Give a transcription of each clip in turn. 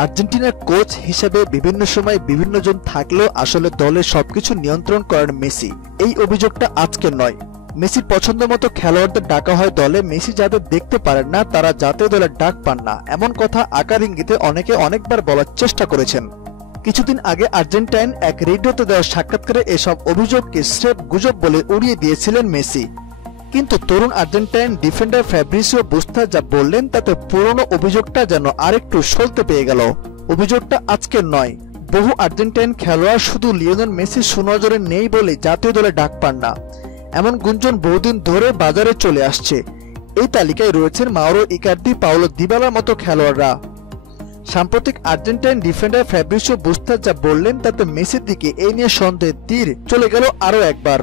আর্জেন্টিনার কোচ হিসেবে বিভিন্ন সময় বিভিন্ন জন থাকলেও আসলে দলের সবকিছু নিয়ন্ত্রণ করেন মেসি। এই অভিযোগটা আজকের নয়। মেসির পছন্দ মতো খেলোয়াড়দের ডাকা হয় দলে, মেসি যাদের দেখতে পারেন না তারা জাতীয় দলের ডাক পান না, এমন কথা আকার ইঙ্গিতে অনেকে অনেকবার বলার চেষ্টা করেছেন। কিছুদিন আগে আর্জেন্টাইন এক রেডিওতে দেওয়া সাক্ষাৎকারে এসব অভিযোগকে স্রেফ গুজব বলে উড়িয়ে দিয়েছিলেন মেসি। কিন্তু তরুণ আর্জেন্টাইন ডিফেন্ডার ফ্যাব্রিসিও বুস্তাস যা বললেন তাতে পুরনো অভিযোগটা যেন আরেকটু সলতে পেয়ে গেল। অভিযোগটা আজকের নয়। বহু আর্জেন্টাইন খেলোয়াড় শুধু লিওনেল মেসির সুনজরে নেই বলে জাতীয় দলে ডাক পান না, এমন গুঞ্জন বহুদিন ধরে বাজারে চলে আসছে। এই তালিকায় রয়েছেন মাউরো ইকার্দি, পাওলো দিবালার মতো খেলোয়াড়রা। সাম্প্রতিক আর্জেন্টাইন ডিফেন্ডার ফ্যাব্রিসিও বুস্তাস যা বললেন তাতে মেসির দিকে এই নিয়ে সন্দেহের তীর চলে গেল আরও একবার।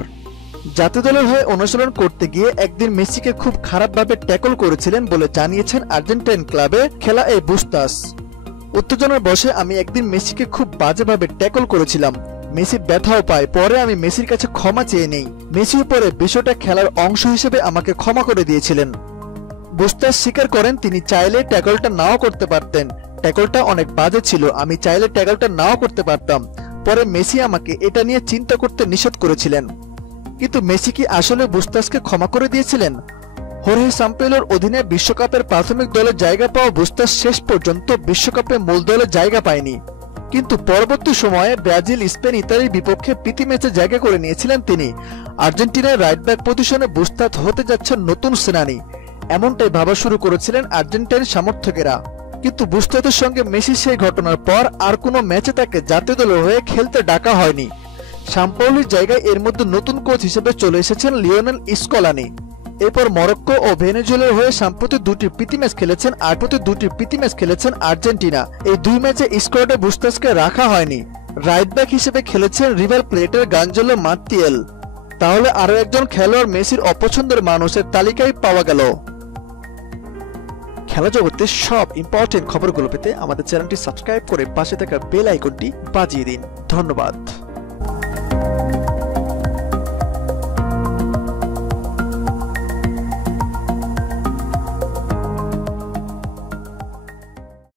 জাতীয় দলের হয়ে অনুশীলন করতে গিয়ে একদিন মেসিকে খুব খারাপভাবে ট্যাকল করেছিলেন বলে জানিয়েছেন আর্জেন্টাইন ক্লাবে খেলা এই বুস্তাস। উত্তেজনার বশে আমি একদিন মেসিকে খুব বাজেভাবে ট্যাকল করেছিলাম, মেসি ব্যথাও পায়, পরে আমি মেসির কাছে ক্ষমা চেয়ে নেই, মেসির পরে বিষয়টা খেলার অংশ হিসেবে আমাকে ক্ষমা করে দিয়েছিলেন। বুস্তাস স্বীকার করেন তিনি চাইলে ট্যাকলটা নাও করতে পারতেন, ট্যাকলটা অনেক বাজে ছিল, আমি চাইলে ট্যাকলটা নাও করতে পারতাম, পরে মেসি আমাকে এটা নিয়ে চিন্তা করতে নিষেধ করেছিলেন। কিন্তু মেসি কি আসলে বুস্তাসকে ক্ষমা করে দিয়েছিলেন? হোর্হে সাম্পাওলির অধীনে বিশ্বকাপের প্রাথমিক দলে জায়গা পাওয়া বুস্তাস শেষ পর্যন্ত বিশ্বকাপে মূল দলে জায়গা পায়নি, কিন্তু পরবর্তী সময়ে ব্রাজিল, স্পেন ইত্যাদির বিপক্ষে প্রীতি ম্যাচে জায়গা করে নিয়েছিলেন তিনি। আর্জেন্টিনার রাইট ব্যাক পজিশনে বুস্তাস হতে যাচ্ছেন নতুন সেনানি, এমনটাই ভাবা শুরু করেছিলেন আর্জেন্টাইন সমর্থকেরা। কিন্তু বুস্তাসের সঙ্গে মেসির সেই ঘটনার পর আর কোনো ম্যাচে তাকে জাতীয় দলের হয়ে খেলতে ডাকা হয়নি। সাম্পাওলির জায়গায় এর মধ্যে নতুন কোচ হিসেবে চলে এসেছেন লিওনেল স্কলানি। এরপর মরক্কো ও ভেনেজুয়েলার হয়ে সম্প্রতি দুটি প্রীতি ম্যাচ খেলেছেন আর্জেন্টিনা। এই দুই ম্যাচে স্কোয়াডে বুস্তাসকে রাখা হয়নি, রাইট ব্যাক হিসেবে খেলেছেন রিভার প্লেটের গাঞ্জেলো মার্তিয়েল। তাহলে আরও একজন খেলোয়াড় মেসির অপছন্দের মানুষের তালিকায় পাওয়া গেল। খেলা জগতের সব ইম্পর্টেন্ট খবরগুলো পেতে আমাদের চ্যানেলটি সাবস্ক্রাইব করে পাশে থাকা বেল আইকনটি বাজিয়ে দিন। ধন্যবাদ।